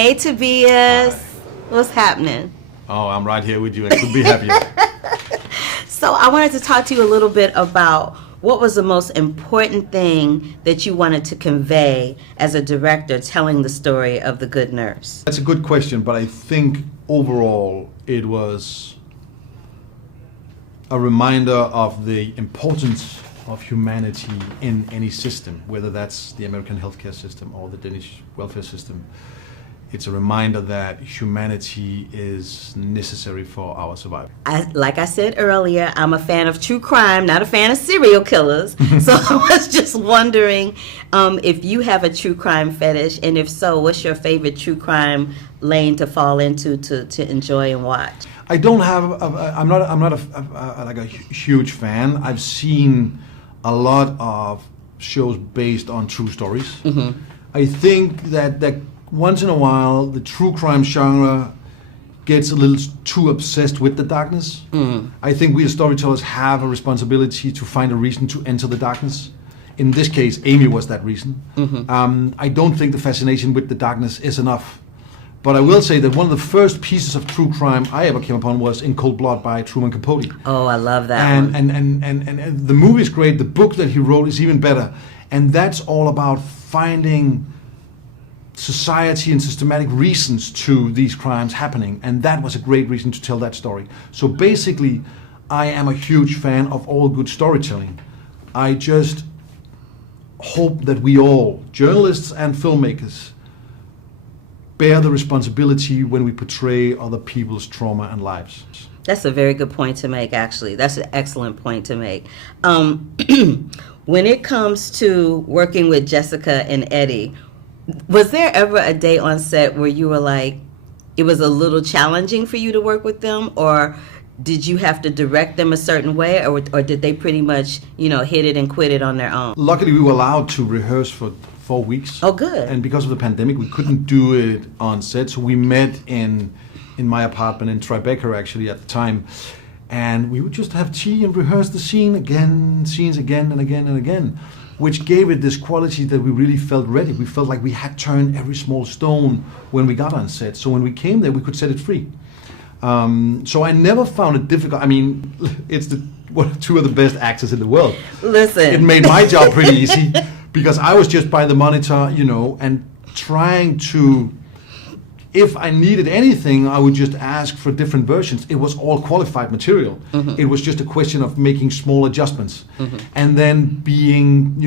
Hey, Tobias. Hi. What's happening? Oh, I'm right here with you. I couldn't be happier. So I wanted to talk to you a little bit about what was the most important thing that you wanted to convey as a director telling the story of The Good Nurse? That's a good question, but I think overall it was a reminder of the importance of humanity in any system, whether that's the American healthcare system or the Danish welfare system. It's a reminder that humanity is necessary for our survival. Like I said earlier, I'm a fan of true crime, not a fan of serial killers. So I was just wondering if you have a true crime fetish, and if so, what's your favorite true crime lane to fall into to enjoy and watch? I don't have. I'm not a huge fan. I've seen a lot of shows based on true stories. Mm-hmm. I think that once in a while the true crime genre gets a little too obsessed with the darkness. Mm. I think we as storytellers have a responsibility to find a reason to enter the darkness. In this case, Amy was that reason. Mm-hmm. I don't think the fascination with the darkness is enough. But I will say that one of the first pieces of true crime I ever came upon was In Cold Blood by Truman Capote. Oh, I love that and, one. And the movie is great. The book that he wrote is even better. And that's all about finding society and systematic reasons to these crimes happening. And that was a great reason to tell that story. So basically, I am a huge fan of all good storytelling. I just hope that we all, journalists and filmmakers, bear the responsibility when we portray other people's trauma and lives. That's a very good point to make, actually. That's an excellent point to make. When it comes to working with Jessica and Eddie, was there ever a day on set where you were like, it was a little challenging for you to work with them, or did you have to direct them a certain way, or did they pretty much, hit it and quit it on their own? Luckily, we were allowed to rehearse for 4 weeks. Oh, good. And because of the pandemic, we couldn't do it on set, so we met in my apartment in Tribeca, actually, at the time. And we would just have tea and rehearse the scenes again and again and again, which gave it this quality that we really felt ready. We felt like we had turned every small stone when we got on set. So when we came there, we could set it free. So I never found it difficult. I mean, it's two of the best actors in the world. Listen. It made my job pretty easy because I was just by the monitor, and trying to, if I needed anything, I would just ask for different versions. It was all qualified material. Mm-hmm. It was just a question of making small adjustments. Mm-hmm. And then being,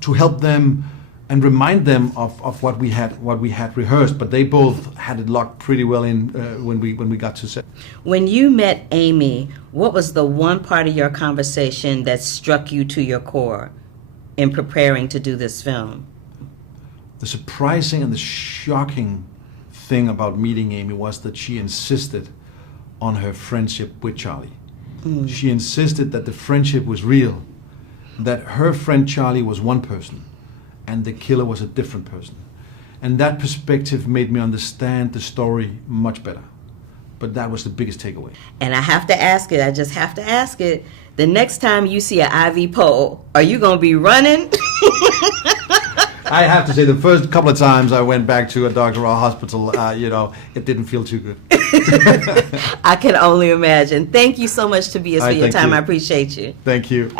to help them and remind them of what we had rehearsed. But they both had it locked pretty well in when we got to set. When you met Amy, what was the one part of your conversation that struck you to your core in preparing to do this film? The surprising and the shocking thing about meeting Amy was that she insisted on her friendship with Charlie. Mm. She insisted that the friendship was real, that her friend Charlie was one person and the killer was a different person. And that perspective made me understand the story much better. But that was the biggest takeaway. And I have to ask it, I just have to ask it, the next time you see an IV pole, are you going to be running? I have to say, the first couple of times I went back to a doctor or a hospital, it didn't feel too good. I can only imagine. Thank you so much, Tobias, for your time. You. I appreciate you. Thank you.